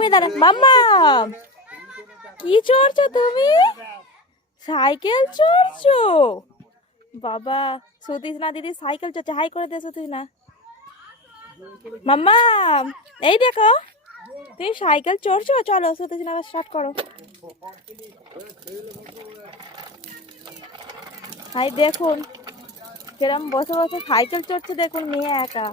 Minute দাঁড়া। মাম্মা কি চড়ছো তুমি? সাইকেল চড়ছো? বাবা সতীশ না দিদি সাইকেল চড়ছে, হাই করে দে সতীশ না। মাম্মা এই দেখো তুমি সাইকেল চড়ছো, চলো সতীশ না স্টার্ট করো। হাই দেখুন কিরম বসে বসে সাইকেল চড়ছে, দেখুন মেয়ে একা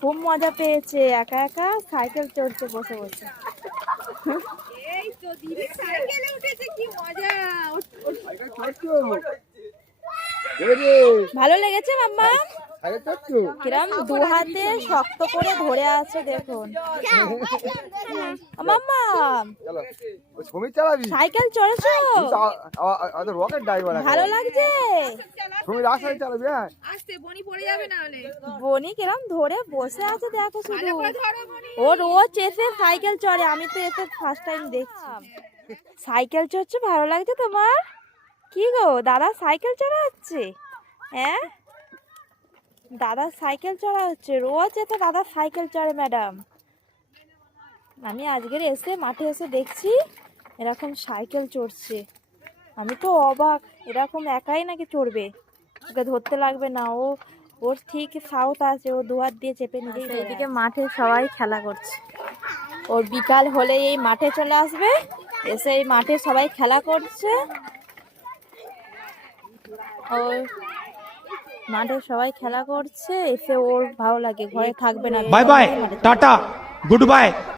খুব মজা পেয়েছে, একা একা সাইকেল চড়ছে বসে বসে। এই তো দিদি সাইকেলে উঠেছে, কি মজা। ভালো লেগেছে মাম্মা? কিরম দু হাতে শক্ত করে ধরে আছে দেখুন। মাম্মা সাইকেল চড়েছো? ভালো লাগছে? আস্তে বনি পড়ে যাবে না হলে। বনি কিরম ধরে বসে আছে দেখো শুধু। ভালো করে ধরো বনি। ও রোজ এসে সাইকেল চড়ে, আমি তো এসে ফার্স্ট টাইম দেখছি। সাইকেল চড়ছে, ভালো লাগছে তোমার? কি গো দাদা সাইকেল চড়া হচ্ছে? হ্যাঁ দাদা সাইকেল চড়া হচ্ছে, রোজ এসে দাদা সাইকেল চড়ে ম্যাডাম। আমি আজকের এসে মাঠে এসে দেখছি এরকম সাইকেল চড়ছে, আমি তো অবাক। এরকম একাই নাকি চড়বে, ওকে ধরতে লাগবে না, ও ওর ঠিক সাহস আছে, ও দুহাত দিয়ে চেপে নিয়ে। এইদিকে মাঠে সবাই খেলা করছে, ওর বিকাল হলে এই মাঠে চলে আসবে, এসে এই মাঠে সবাই খেলা করছে। ওর মাঠে সবাই খেলা করছে, এসে ওর ভালো লাগে, ঘরে থাকবে না। Bye bye tata good bye.